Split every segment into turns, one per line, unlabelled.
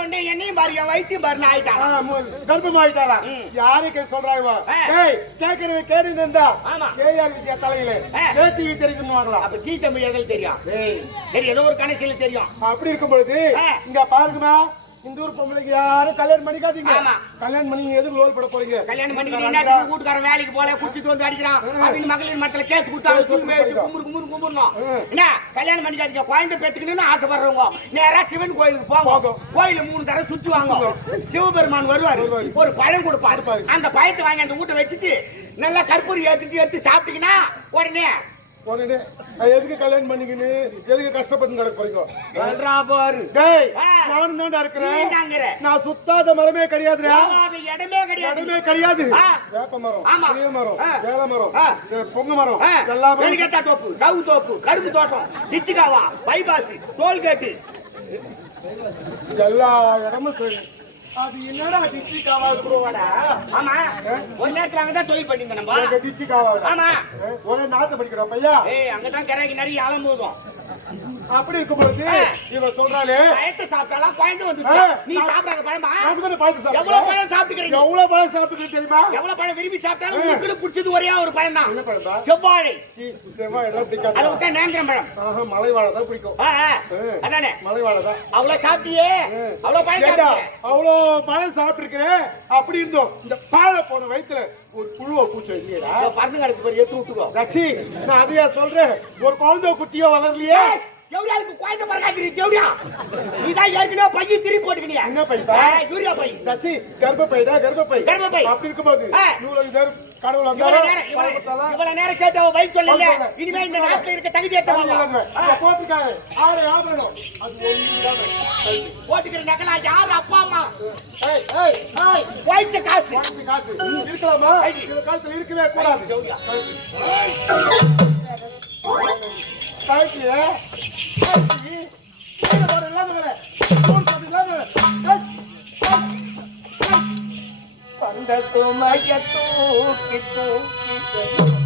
உடனே என்னையும் பாரு என் வைத்தியம் பாரு நான் ஆயிட்டான்
கர்ப்பமாயிட்டாரா. யாருக்கு சொல்றாங்க. டேய் கேக்குறவன் கேட்டுட்டு இருந்தா
ஆமா.
கேஆர் விஜயா தலையில
ஆ.
கேடிவி தெரியுதுன்னு
அப்ப ஜி தமிழ் எதில் தெரியும் சரி ஏதோ ஒரு கணசில தெரியும்
அப்படி இருக்கும் பொழுது. இங்க பாருங்கம்மா இந்த ஊர் பொம்பளைக்கு யாரும் கல்யாணம் பண்ணிக்காதீங்க. கல்யாணம் பண்ணி எதுக்கு லோல் பட போறீங்க?
கல்யாணம் பண்ணிக்கிட்டு வீட்டுக்காரன் வேலைக்கு போல குடிச்சிட்டு வந்து அடிக்கிறான். அப்படின்னு மகளிர் மரத்துல கேஸ் கொடுத்தா
கேஸ்
தூக்கி வச்சு
கொடுத்தா.
கும்பிடு கும்பிடு கும்பிடணும்
ம்.
என்ன? கல்யாணம் பண்ணிக்காதீங்க. குழந்தை பெத்துக்கணும்னு ஆசைப்படுறவங்க. நேரா சிவன் கோயிலுக்கு போங்க. கோயில மூணு தடவை சுத்தி வாங்க. சிவபெருமான் வருவாரு. ஒரு பழம் கொடுப்பாரு.
கொடுப்பாரு.
அந்த பழத்தை வாங்கி அந்த வீட்டை வச்சுட்டு நல்லா கற்பூரி ஏத்துட்டு எடுத்து சாப்பிட்டீங்கன்னா உடனே
உடனே எதுக்கு கல்யாணம் பண்ணிக்கின்னு எதுக்கு கஷ்டப்பட்டு கிடக்க போறீங்க டேய். நானும் தான்டா இருக்கிறேன். நான் சுத்தாத மரமே கிடையாதுடா
போகாத இடமே கிடையாது
இடமே கிடையாது. வேப்ப மரம்
ஆமா.
புளிய மரம். வேல மரம் பொங்க மரம் எல்லாமே
வெலிகட்டா தோப்பு சவு தோப்பு கரும்பு தோட்டம் டிச்சிகாவா பைபாஸ் டோல்கேட்டு
எல்லா இடமும் சரி அது என்னடா டிச்சி காவா குருவாடா
ஆமா. ஒரு நேரத்துல அங்கதான் தொழில் பண்ணிருந்தோம் நம்ம.
டிச்சி காவா
ஆமா.
ஒரே நாத்து படிக்கிற பையா?
ஏய் அங்கதான் கிராக்கி நிறைய போதும்
அப்படி இருக்கும்போது
ஆ.
இவன் சொல்றாளே
பயத்தை சாப்பிட்டாலாம் குழந்தை வந்து. நீ சாப்பிடாத பழமா
தானே பழத்தை
எவ்வளவு
சாப்பிட்டேன்
பழம் சாப்பிட்டுக்கிறீங்க?
எவ்வளவு பழம் சாப்பிட்டு தெரியுமா?
எவ்வளவு பழம் விரும்பி சாப்பிட்டாலும். உங்களுக்கு பிடிச்சது ஒரே ஒரு பழம் தான்
என்ன பழம் தான்
செவ்வாழை.
சீ, செவ்வாய் எல்லாம்
அதை
பிடிக்காது
விட்டா நேந்திரம் பழம்.
ஆஹா மலை வாழை தான் பிடிக்கும்.
அதானே?
மலை வாழை தான்.
அவ்வளவு சாப்பிட்டியே? அவ்வளவு பழம்
ஏண்டா
சாப்பிட்டியே?
அவ்வளோ பழம் சாப்பிட்டுருக்கேன் அப்படி இருந்தோம். இந்த பாழை போன வயித்துல ஒரு புழுவை பூச்சி இல்லையடா
அவ பறந்து கிடக்கு பாரு எடுத்து விட்டுக்கோ.
நான் அதையா சொல்றேன். ஒரு குழந்தை குட்டியோ வளரலையே?
ஏய், எவ்வளவு அதுக்கு குழந்தை பிறக்காது எவ்வளோ நீதான் ஏற்கனவே பைய திருப்பி போட்டுக்கினியா.
என்ன?
ஏய், யூரியா பை.
லட்சி கர்ப்பப்பைடா கர்ப்பப்பை.
கர்ப்பப்பை.
அப்படி இருக்கும்போது
ஆ.
இவ்வளவு நேரம் கடவுள்
இவ்வளவு
வந்தாலும்
நேரம்
பழம்
இவ்வளவு- நேரம் கேட்ட வயிற்று சொல்லல. இனிமே இந்த நாட்டுல இருக்க தகுதி
போட்டிருக்காங்க. ஆறு ஆபரணம்.
போட்டுக்கிற நகலா யாரு அப்பா அம்மா?
ஏய், ஏய், ஏய்.
வயிற்ற காசு.
காசு. இருக்கலாமா? காலத்துல இருக்கவே கூடாது.
ஜவுளியா.
கழுத்து,
சுமைய தூக்கி தூக்கி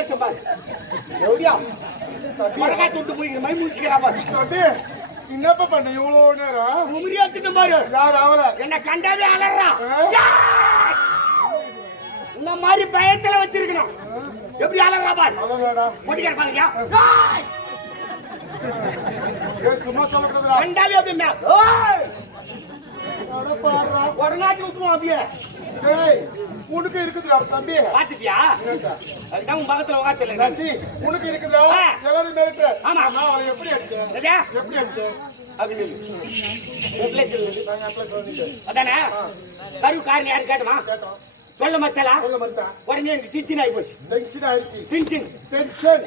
தட்டு பாரு. எப்படியா? மிளகா துண்டு போய்க்கிற மாதிரி முடிச்சுக்கிறா பாரு.
தம்பி என்னப்பா பண்ண இவ்வளவு நேரம்
உமிரி எடுத்துட்டு பாரு.
யார் அவள
என்ன கண்டாவே? யார்? இந்த மாதிரி பயத்துல வச்சிருக்கணும் எப்படி அலறா பாரு
அதான்
முடிக்கிற பாருங்க
சும்மா சொல்லக்கூடாதுடா
கண்டாவே அப்படி. ஒரு நாட்டு ஊத்துவோம் அப்படியே
ஏய், உனக்கு இருக்குதுடா தம்பி
பாத்துட்டியா? அதுதான் உன் பக்கத்துல உட்காரத்துல
ராஜி, உனக்கு. எல்லாரும்.
ஆமா.
ஆமா, அவளை எப்படி அடிச்ச
சரியா
எப்படி அடிச்ச
அப்படி நில்லு. உன் place ல நில்லு.
நான் என் place ல வந்துட்டேன்.
அதானே கரு காரணம் யாரு கேட்டுமா. சொல்ல மாட்டலா
சொல்ல மறுத்தான்.
உடனே எனக்கு சின்சின் ஆகி போச்சு
tension ஆயிடுச்சு.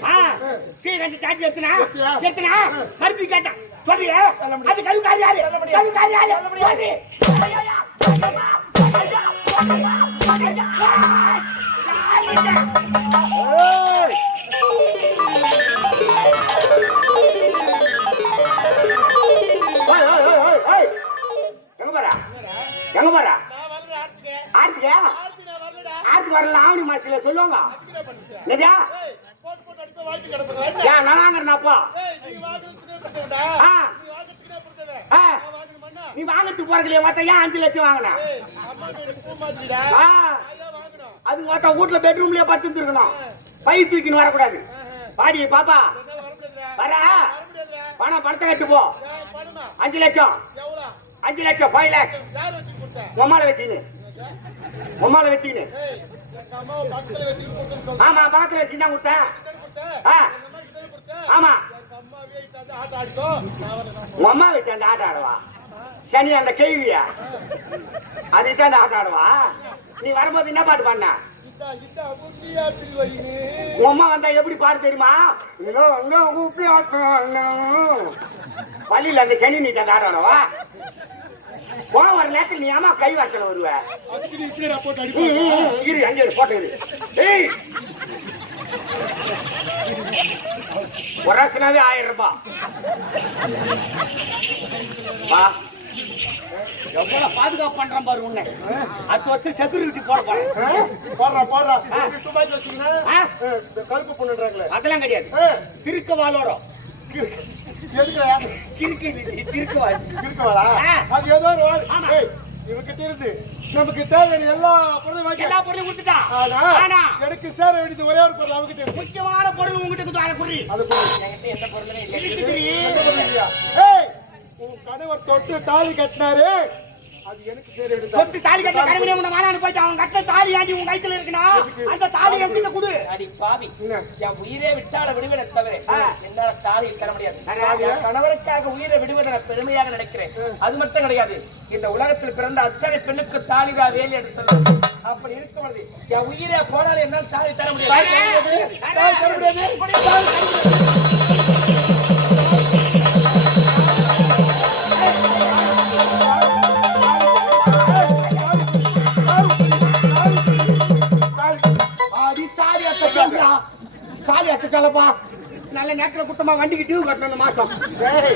ஆ
ஆ.
கீழே ரெண்டு சாட்டி எடுத்துனா? எடுத்துனா கேட்டான் சொல்றியா? அது கருக்காரி யாரு? கருக்காரி யாரு? சொல்லி. எங்க போறா? ஆர்த்தியா ஆர்த்தி வரல ஆவணி மாசத்துல சொல்லுவாங்க. ஏன் ஆ. நீ வாங்கறதுக்கு போறதுலையே மொத்தம் ஏன் அஞ்சு லட்சம் வாங்கின? அது மொத்தம் வீட்டுல பெட்ரூம்லயே படுத்து இருக்கணும் பை தூக்கின்னு வரக்கூடாது. பாடி பாப்பா. வரா பணம் பணத்தை கட்டு போ. அஞ்சு லட்சம். அஞ்சு லட்சம் ஃபைவ் லேக்ஸ் உம்மால வச்சுன்னு உம்மால வச்சுன்னு ஆமா பக்கத்துல வச்சு தான் கொடுத்தேன். ஆமா. உன் அம்மா அந்த ஆட்டம் ஆடுவா? சனி அந்த கேள்வியா. அதுக்கிட்ட அந்த ஆட்டம் ஆடுவா? நீ வரும்போது என்ன பாட்டு பண்ண உன் அம்மா வந்தா எப்படி பாடு தெரியுமா? பள்ளியில அந்த சனி நீட்டு ஆடுவா? போன் வர நேரத்தில் நீ ஏமா கை வாசல வருவ? இரு அங்கே போட்டு இரு. ஒராசினாவே ஆயிரம் ரூபாய் எவ்வளவு பாதுகாப்பு பண்றான் பாரு உன்னை. அடுத்த வருஷம் செக்யூரிட்டி போட போறேன்?
போடுறா, போடுறா. துப்பாக்கி வச்சீங்கன்னா, கருப்பு பொண்ணுன்றாங்களே.
அதெல்லாம் கிடையாது. திருக்க வாழோரம்? கிறுக்கு. திருக்க வாழ்.
அது ஏதோ ஒரு இவகிட்ட இருந்து நமக்கு தேவையான எல்லா பொருளும் வாங்கி
எல்லா பொருளும் கொடுத்துட்டா?
ஆனா
ஆனா.
எனக்கு சேர வேண்டியது ஒரே ஒரு பொருள் அவகிட்ட
முக்கியமான பொருள் உங்ககிட்ட கொடுத்து அதை குறி
அது
நீ.
ஏய் உன் கணவர் தொட்டு தாலி கட்டினாரு.
தொட்டு தாலி கட்ட கடவுளே உன்னை மாலான்னு போயிட்டு அவன் கட்ட தாலி ஆண்டி உன் கைத்துல இருக்கணும் அந்த தாலி என்கிட்ட கொடு?
அடி பாவி? என் உயிரே விட்டால விடுவதை தவிர. என்னால தாலி தர முடியாது. கணவருக்காக உயிரை விடுவதை நான் பெருமையாக நினைக்கிறேன். அது மட்டும் கிடையாது. இந்த உலகத்தில் பிறந்த அத்தனை பெண்ணுக்கு தாலிதான் வேலி என்று சொல்லுவேன் அப்படி இருக்கும் பொழுது என் உயிரே போனாலும் என்னால் தாலி தர முடியாது. தாலி
அட்டா நல்ல நேரத்துல குட்டமா வண்டிக்கு டியூ கட்டணும் இந்த மாசம்.
ஏய்,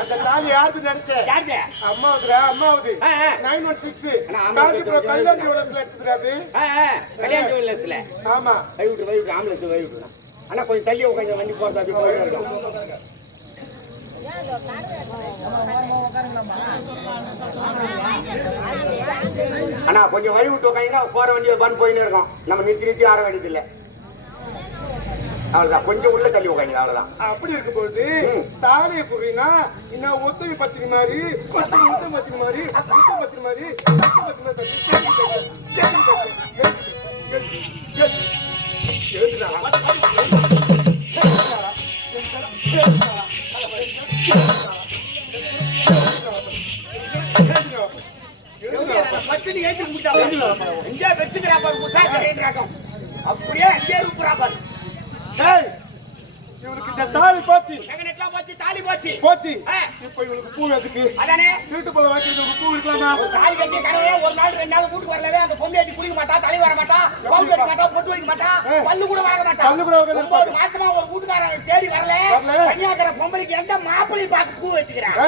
அந்த தாலி யாருது நினைச்ச?
யாருது?
அம்மாவுதுடா அம்மாவுது.
ஆ, ஆ.
Nine one six.
அண்ணா, ஆமா,
காஞ்சிபுரம் கல்யாண ஜுவல்லர்ஸ்ல எடுத்துதுடா அது.
ஆ, ஆ, கல்யாண ஜுவல்லர்ஸ்ல.
ஆமா.
கை விட்டு விட்டு ஆம்புலன்ஸ் கை விட்டுலாம் அண்ணா கொஞ்சம் தள்ளி உட்காந்து வண்டி போறது அப்படி போயிட்டு இருக்கும் அண்ணா கொஞ்சம் வழி விட்டு உட்காந்தீங்கன்னா போற வண்டியை பன் போயின்னு இருக்கோம். நம்ம நிறுத்தி நிறுத்தி ஆட வேண்டியது இல்லை அவ்வளவுதான் கொஞ்சம் உள்ள தள்ளி உட்காந்து அவ்வளவுதான்
அப்படி இருக்கும் பொழுது
ம்.
தாலியை புரியினா இன்னும் ஒத்தவி மாதிரி பத்தினி முத்த பத்தினி மாதிரி முத்த மாதிரி முத்த பத்தினி மாதிரி தட்டி, தட்டி, தட்டி, தட்டி, தட்டி, எழுது, எழுது, எழுது. எழுதுடா. எழுதுடா.
பட்டுன்னு ஏற்றி முடிச்சா இங்கே வச்சுக்கிறா பாரு முசாக்கரைன்றாக்கம் அப்படியே அங்கே இருப்புறா பாரு
ஏய், இவனுக்கு இந்த தாலி போச்சு.
தாலி போச்சு.
போச்சு. இப்ப இவளுக்கு பூ எதுக்கு?
அதானே?
திருட்டு போல வாங்கிட்டு பூ இருக்கலாமா
தாலி கட்டி கனவே ஒரு நாள் ரெண்டு நாள் வீட்டுக்கு வரலவே அந்த பொம்பளை குளிக்க மாட்டா தலை வர மாட்டா பம்பு வைக்க மாட்டா பொட்டு வைக்க மாட்டா. பல்லு கூட வாங்க மாட்டா.
பல்லு கூட வாங்க
ஒன்பது மாசமா ஒரு வீட்டுக்காரன் தேடி வரல. கன்னியாகுற பொம்பளைக்கு எந்த மாப்பிள்ளை பார்க்க பூ வச்சுக்கிறேன்.